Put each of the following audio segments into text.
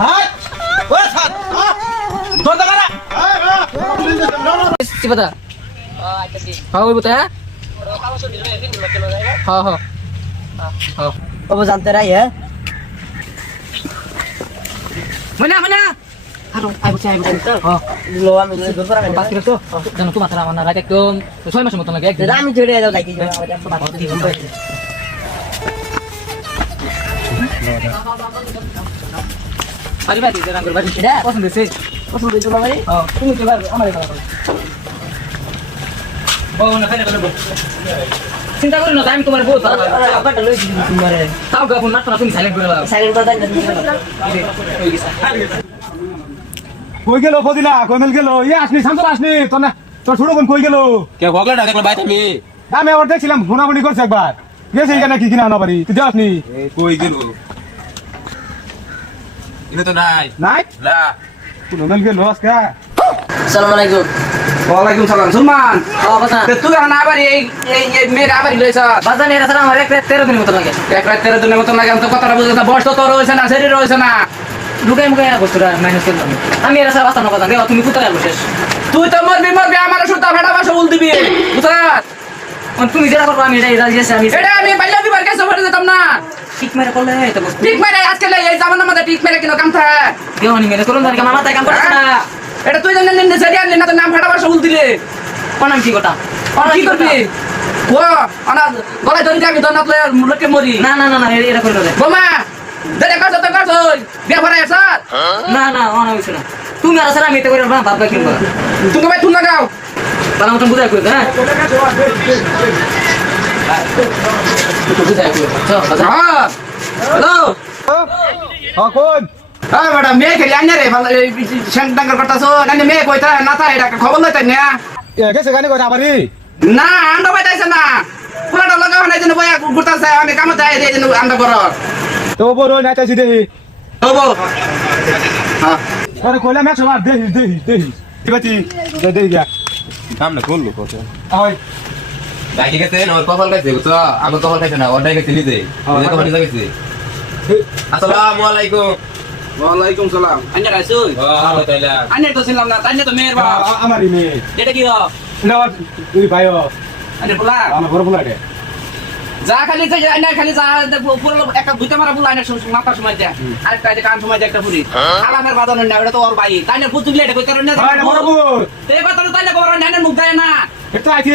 হাট ওরে সাত দরজা মারা সিপাতা হ্যাঁ ওই বতা হ্যাঁ হ্যাঁ হ্যাঁ अब जानते रही है mana mana aduh ayo bocah oh lo আমি দূর করা pas kira tuh jangan tuh masalah mana lagi tuh soalnya masih motor lagi দাদা আমি জড়িয়ে দাও লাগি Pari bari jangan berbadi Tidak. pesen deh sih পছন্দ হইতো না ভাই oh tunggu coba আমারে kalau oh na kaya kalau চিন্তা করো না আমি তোমার বহুত ভালো আপাটা লই দিবি তোমারে তাও গা ফোন না তুমি সাইলেন্ট করে দাও সাইলেন্ট করে দেন কই গেল ফদিলা কইমেল গেল ইয়ে আসনি শান্ত আসনি তোর না তোর ছোট বোন কই গেল কে ভগলা ডাকলে ভাই তুমি আমি আবার দেখছিলাম ফোনাফোনি করছে একবার গেছে এখানে কি কিনা আনা পারি তুই যাসনি কই গেল ইনে তো নাই নাই না কইমেল গেল আজকে আসসালামু আলাইকুম ওয়ালাইকুম সালাম সুলমান ও বাবা তুই এখন আবার এই মেয়ের আবার লইছ বাজানে এরা সারা আমার এক 13 দিনের মতো লাগে এক রাত 13 দিনের মতো লাগে আমি তো কথাটা বুঝতে বয়স তো তোর হইছে না শরীর হইছে না লুকাই মুকাই বস্তুরা মাইনাস করলাম আমি এরা সারা বাসা না কথা দেও তুমি কোথায় আসবে শেষ তুই তো মরবি আমার সুতা ফাটা বাসা বল দিবি বুঝছাস তুমি যেটা করবে আমি এটাই রাজি আছি আমি এটা আমি বাইলা বিবার কাছে ভরে যেতাম না ঠিক মেরে করলে এটা বস্তু ঠিক মেরে আজকে এই জামানার মধ্যে ঠিক মেরে কিনো কাম থাকে দেওয়ানি মেরে করুন ধরে আমার মাথায় কাম করছে না এটা তুই জানেন না সেরি আনলি না তো নাম ফাটা বাসা বল দিলে কোন কি কথা কি করবি ও আনা গলায় ধরে যাবি দনাত লয় লোকে মরি না না না না এটা করে দে বোমা দেখ কাজ তো কাজ বিয়া ভরা আছে না না অনা হইছে না তুমি আর সারা আমি তো করে না বাবা কিনবা তুমি ভাই তুই লাগাও বাবা মত বুঝাই কই হ্যাঁ তো বুঝাই কই চল হ্যাঁ হ্যালো কোন হ্যাঁ ম্যাডাম মেয়ে খেলি আনে রে ভালো সেন্টাঙ্গার করতাছো নানি মেয়ে কইতা না তা এটা খবর লইতা না গেছে গানি কথা পারি না আন্ডা বাইতাইছে না ফুলাটা লাগাও না যেন বয়া গুতাছে আমি কাম দেয় দেই যেন আন্ডা বড় তো বড় নাইতাছি দেহি হবো হ্যাঁ আরে কইলা ম্যাচ হবার দেহি দেহি দেহি ঠিকাছি দেহি গা কাম না করলো কত ওই ডাকি গেছে ওর কপাল গাইছে বুঝছো আমার কপাল গাইছে না ওর ডাকি নিজে ওই কপাল নিজে গাইছে আসসালামু আলাইকুম ওয়ালাইকুম সালাম আন্ডা রাইছো ওয়া তাইলা আন্ডা তো ছিলাম না তাইলে তো মেয়ের বাপ আমারই মেয়ে এটা কি হো না তুই ভাইও আন্ডা পোলা আমার বড় বলাকে যা খালি যে আন্ডা খালি যা পুরো একটা দুইটা মারা পোলা আন্ডা মাথা সময় দেয় আরেকটা যে কান সময় দেয় একটা পুরি আলামের বাদানো না এটা তো ওর ভাই তাইলে পুতুল এটা কই কারণ না বড় বড় তে কথা তো তাইলে বড় নাইনের মুখ দেয় না এটা আইছি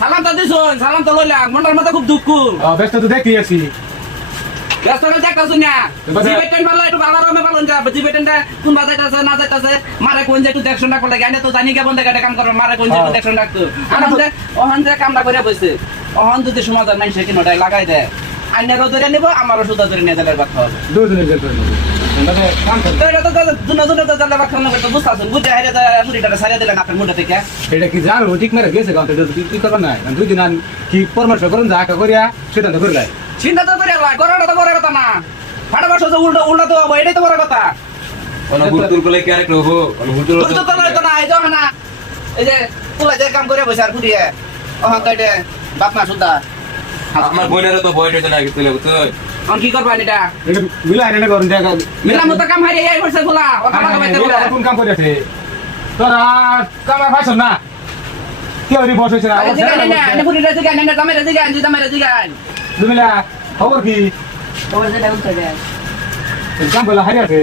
সালাম তো দিছুন সালাম তো লইলাম মনটার মধ্যে খুব দুঃখ ব্যস্ত তো দেখতে আছি ব্যস্ত হয়ে দেখাছুন না জিবেটেন ভালো একটু ভালো রকমে ভালো যা জিবেটেনটা কোন বাজাইতাছে না যাইতাছে মারে কোন যে একটু দেখছন না করলে গানে তো জানি কে বন্ধে গাটে কাম করে মারে কোন যে একটু দেখছন রাখতো ওখান যে কামটা করে বসে ওখান যদি সমাজের মানুষ কিনোটাই লাগাই দেয় আইনেরও ধরে নিব আমারও সুদা ধরে নিয়ে যাবে বাক্য দুজনের গেল মানে কাম কর তো এটা তো দুনো দুনো তো যাবে বাক্য না তো বুঝতাছেন বুঝে হাইরে পুরিটা সারিয়ে দিলেন আপনার মুন্ডা থেকে এটা কি জানো ঠিক মেরে গেছে কাম কি করবা না দুই দিন কি পরামর্শ করুন যা করিয়া সিদ্ধান্ত করে লাই চিন্তা তো করে লাই করোনা তো বড় কথা না ফাটা বসে তো উল্টো উল্টো তো হবো এটাই তো বড় কথা কোন ভুলতুল করলে কি আরেক রহো কোন ভুলতুল তুই তো লইতো না এই যখন না এই যে পুলা যে কাম করে বসে আর পুরিয়ে ওখান কাটে বাপ মা সুদা আমার বোনেরও তো বয়স হইছে না কিছু বুঝছো এখন কি করবা এটা এটা মিলাই না করুন দেখা মিলা মতো কাম হারিয়ে এই করছে ফুলা ও কাম করতে বলে কোন কাম করিয়াছে তোরা কামা পাইছ না কি হরি বস হইছে না এটা পুরি রেজে গান না দামে রেজে গান দিদা মে রেজে গান দুমিলা খবর কি তোমার যেটা উঠতে দেয় কাম বলা হারিয়াছে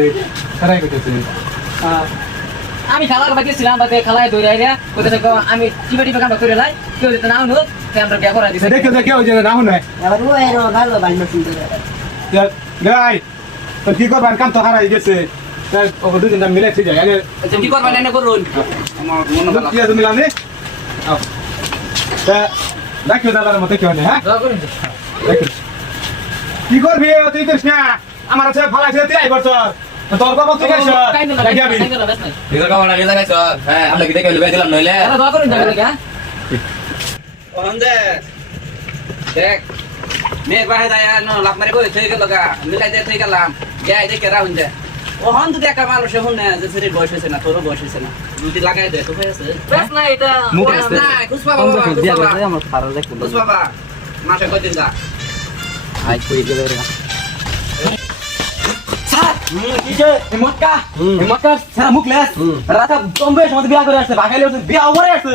তারাই কইতেছে আমি খালার বাকি ছিলাম বাদে খালাই দৌড়ে আইরা কইতে আমি টিপে কাম করে লাই কেউ দিতে নাও নো আমরা বিয়া করা দিছে দেখে দেখে ওই যে না হুন নাই আবার ও এর ভালো বান্ধব চিন্তা করে গাই তো কি করবেন কাম তো হারাই গেছে তাই ও দুদিন মিলাই ঠিক যায় কি করবা না করুন আমার মন ভালো কি আছে মিলানে তা রাখিও দাদার মতে কি হয় হ্যাঁ কি করবি তুই করিস না আমার আছে ফালাইছে তুই আইবার তোর বাবা তুই খাইছ লাগি আমি ঠিক আছে কামনা লাগা গাইছ হ্যাঁ আমরা কি দেখে লইবা দিলাম নইলে দোয়া করুন যাবে কি ওখান দে দেখ মেঘ বাহে যায় না লাভ মারি কই থেকে লগা মিলাই দে থেকে গেলাম যাই দেখে রাউন দে ওখান তো দেখা মানুষ শুনে যে শরীর বয়স হয়েছে না তোরও বয়স হয়েছে না যদি লাগাই দে তো হয়েছে বেশ না এটা না খুশ বাবা আমার ফারাল দেখো খুশ বাবা মাসে কয়দিন যা আই কই গেলে রে স্যার এই মটকা সারা মুখ লেস রাতা বম্বে সময় বিয়া করে আসছে বাগাইলে বিয়া ওভারে আসছে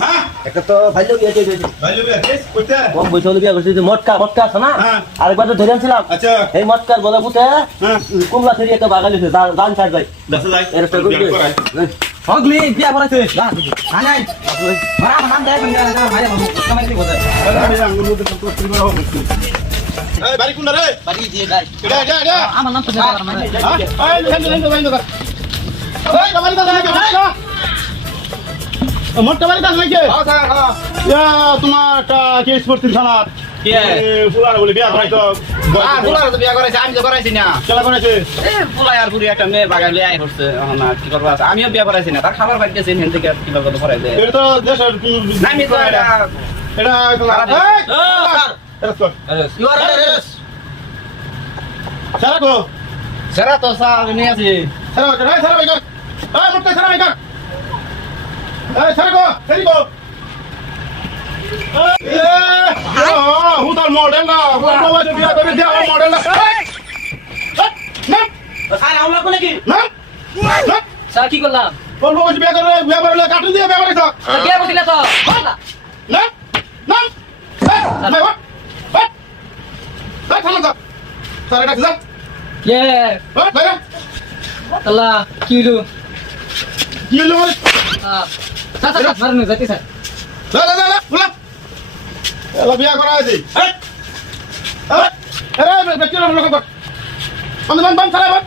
হ্যাঁ একটা তো ভালো বিয়ে হয়েছে ভালো বিয়া কেস করতে কম বয়সে হলে বিয়ে করছে যে মটকা আছে না হ্যাঁ। আরেকবার তো ধরে আনছিলাম আচ্ছা এই মটকার গলা পুঁতে হ্যাঁ কুমলা থেকে একটা বাগান দিয়েছে দান ছাড় যায় দেখা যায় এর একটা বিয়া করাই হগলি বিয়া করাছে আনাই মারা নাম দেয় ভাই সময় দিই বলে এই বাড়ি কোন রে বাড়ি দিয়ে গাই এটা এটা এটা আমার নাম তো জানা মানে হ্যাঁ এই লেন লেন এই কামালি দাদা নাকি মোটটা বাড়ি দাদা নাকি হ্যাঁ স্যার হ্যাঁ ইয়া তোমার একটা কেস করছিস থানা কে ফুলার বলে বিয়া করাই তো ফুলার তো বিয়া করাইছে আমি তো করাইছি না কেলা করেছে ফুলাই আর পুরি একটা মেয়ে বাগান লিয়ে আই করছে না কি করবো আমিও বিয়া করাইছি না তার খাবার বাড়ি গেছে হেন থেকে কি করবো করাইছে এটা তো দেশের না আমি তো এটা এটা তোমার এই এটা তো ইউ আর সারা গো সেরা তো স্যার নিয়ে আছি সারা ভাই সারা ভাই কর এই মোটটা সারা ভাই কর এই সারা গো সারি গো হুদার মডেল না বাবা যে বিয়া করে দেওয়া মডেল না না আর আমরা কোনে কি না না স্যার কি করলাম কোন বাবা যে বিয়া করে কাটু দিয়ে বিয়া করে তো বিয়া করছিলা তো না না না বাট বাট থামো তো সারা ডাক যা কে বাট বাইরে আল্লাহ কি হলো কি হলো স্যার মারুন যাইতে স্যার না বলা এলা বিয়া করা আছে এই আরে বেকিরা লোক কর বান সারা বান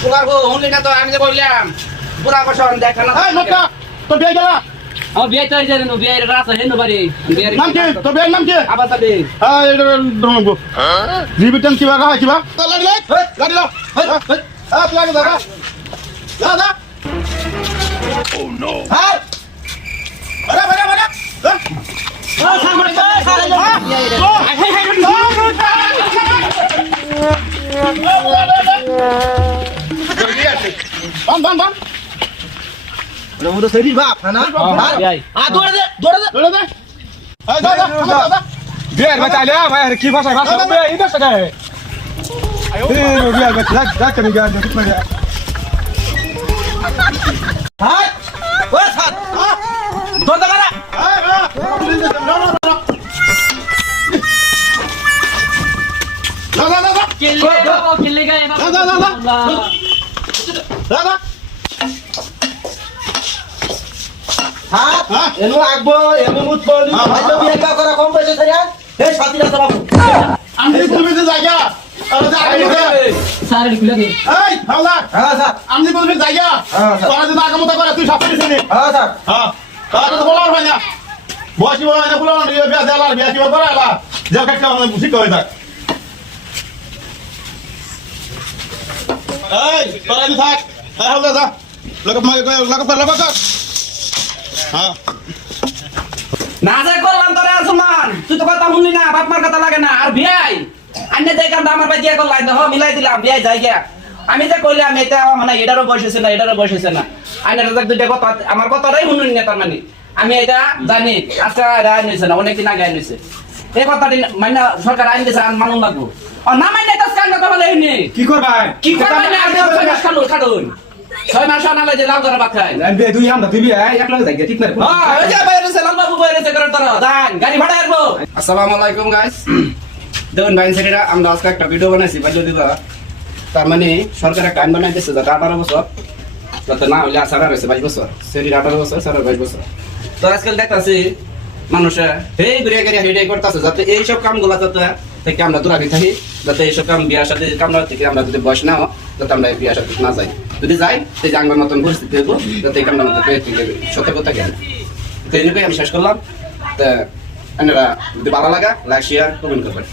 ফুলার গো হুনলি না তো আমি যে বললাম পুরা বছর দেখা না এই মোটকা তো বিয়া গেলা আমার বিয়ে তো জানেন বিয়ে রাত হেন বাড়ি বিয়ে নাম কি তো বিয়ার নাম কি আবার তাতে হ্যাঁ এটা ধরবো জিবিটান কিবা রাখা কিবা তো লাড়ি লাও লাড়ি দাদা দাদা ও নো হ্যাঁ আরে আরে বান বিয়ার বাঁচালে ভাই কি ভাষায় ভাষা হবে ইধর से गए ए बियार बचा जा कर गया कितना गया খেলে গেলে এনো আগবো এনো মুতবো ভালো বিয়ে করা কম পয়সা ছাড়া এই সাথীরা তো বাবু আমি তুমি যে জায়গা স্যার খুলে দে এই হাওলা হ্যাঁ স্যার আমি বলবি জায়গা তোরা যদি আগামতা করে তুই সব কিছু নে হ্যাঁ স্যার হ্যাঁ তাহলে তো বলার হয় না বসি বলা না বলা না বিয়া দেলা বিয়া কি করা আলা যে কাটটা আমরা বুঝি কই থাক এই তোরা দি থাক এই হাওলা যা লগা মাই লগা হ্যাঁ না যাই করলাম তোরে আর সুমান তুই তো কথা শুনলি না বাপ মার কথা লাগে না আর বিয়াই আন্নে দেই কাম আমার ভাই দিয়া করলাই তো মিলাই দিলাম বিয়াই যাই গিয়া আমি যে কইলাম এটা মানে এটারও বয়স হইছে না এটারও বয়স হইছে না আইনে তো দুইটা কথা আমার কথাটাই শুনুন না তার মানে আমি এটা জানি আজকে আইন হইছে না অনেকদিন আগে আইন হইছে এই কথাটি মানে সরকার আইন দিয়েছে আর মানুষ লাগবো ও না মানে এটা স্ক্যান কথা বলে এমনি কি করবা কি করবে না আমি 6 মাস খাড়ুন 6 মাস আনালে যে লাভ করে ভাত খায় আমি দুই আমরা দুই বিয়া এক লগে যাই ঠিক না ওই যে বাইরে সেলাম বাবু বাইরে সে করে তারা দান গাড়ি ভাড়া আসবো আসসালামু আলাইকুম গাইস দেখুন বাইন সেটা আমরা আজকে একটা ভিডিও বানাইছি বাল্য দিবা তার মানে সরকার একটা আইন বানাইতেছে যাতে 18 বছর যাতে না হলে আর সারা রয়েছে 22 বছর সেটি 18 বছর সারা 22 বছর তো আজকাল দেখতাছি মানুষে এই ঘুরে গিয়ে হেডাই করতেছে যাতে এইসব কামগুলো যাতে থেকে আমরা দূরে থাকি যাতে এইসব কাম বিয়ার সাথে কামলা থেকে আমরা যদি বয়স না যাতে আমরা বিয়ার সাথে না যাই যদি যাই সেই যে আঙ্গের মতন পরিস্থিতি হবো যাতে এই কামটা আমাদের পেয়ে থেকে সতর্কতা জ্ঞান তো এই আমি শেষ করলাম তা আপনারা যদি ভালো লাগা লাইক শেয়ার কমেন্ট করবেন